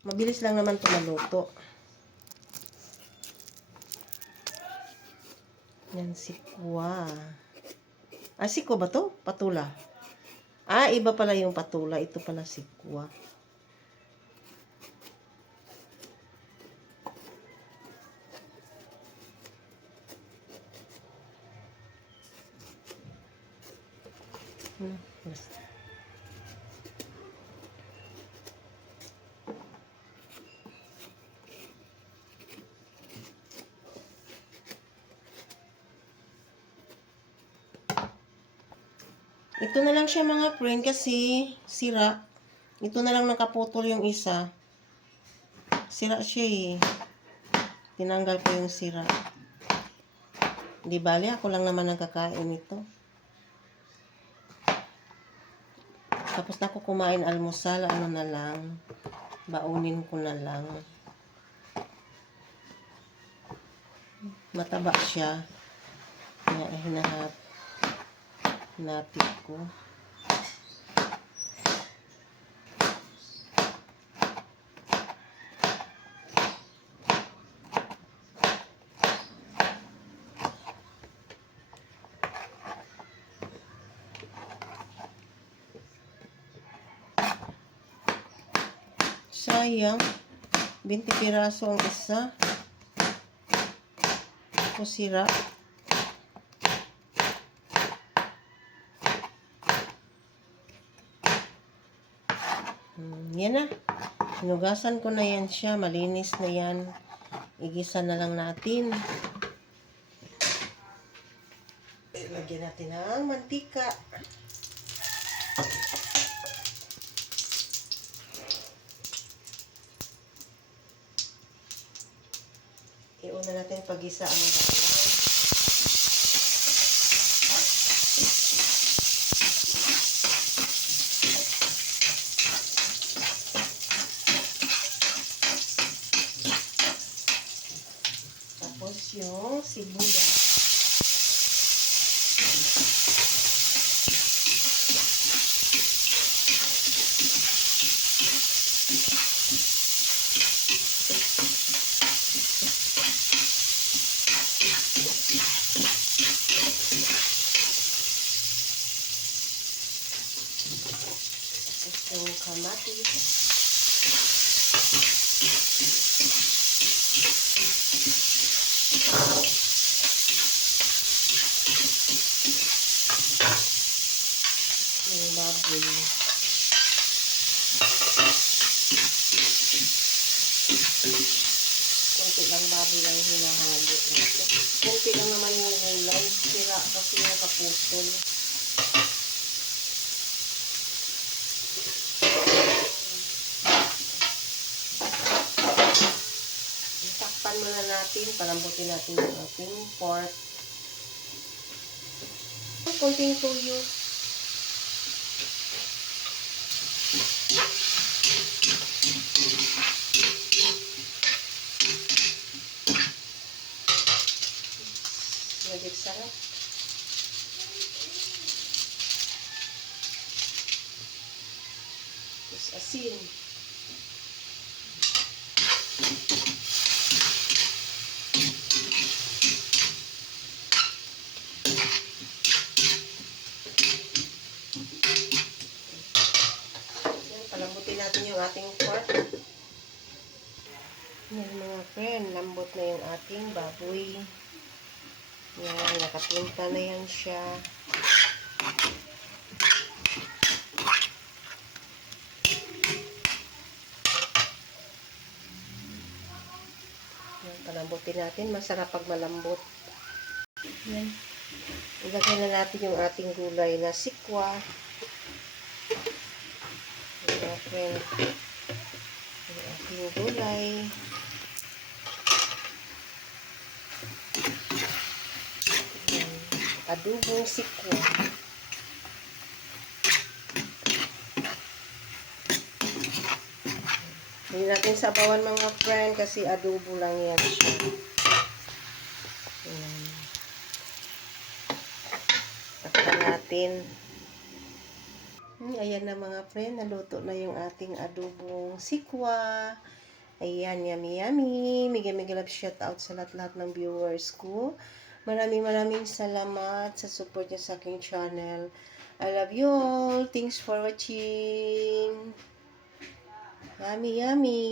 Mabilis lang naman ito maluto. Yan, sikwa. Sikwa ba to? Patula. Iba pala yung patula. Ito pala sikwa. Ito na lang siya mga friend kasi sira. Ito na lang nakaputol yung isa. Sira siya eh. Tinanggal ko yung sira. Di bali, ako lang naman nagkakain ito. Tapos na ako kumain almusal, ano na lang. Baunin ko na lang. Mataba siya. Hinapit ko. Sayang. 20 piraso ang isa. O sira. Yan na. Hinugasan ko na yan siya. Malinis na yan. Igisa na lang natin. Lagyan natin ng mantika. Iuna natin pag-isa ang bawang. Tapos yung sibuyas. Yung kamatis. Yung baboy. Kunti lang baboy lang hinahalo natin. Kunti lang naman yung gulay. Sira kasi yung kaputol. Takpan muna natin. Palambutin natin yung ating pork. Kunting tuyo. Magic sarap. Tapos asin. Palambutin natin yung ating pork. Yan mga friend, lambot na yung ating baboy. Yan, nakapunta na yan siya. Yan, palambutin natin. Masarap pag malambot. Yan. Ilagay na natin yung ating gulay na sikwa. Yan, friend. Yung ating gulay. Yan. Adobong sikwa. Hindi natin sabawan mga friend kasi adobo lang yan siya. Yan. Takpan natin. Ayan na mga friend, naluto na yung ating adobong sikwa. Ayan, yummy yummy. Mega love shout out sa lahat-lahat ng viewers ko. Maraming salamat sa support niyo sa aking channel. I love you all. Thanks for watching. Yummy yummy.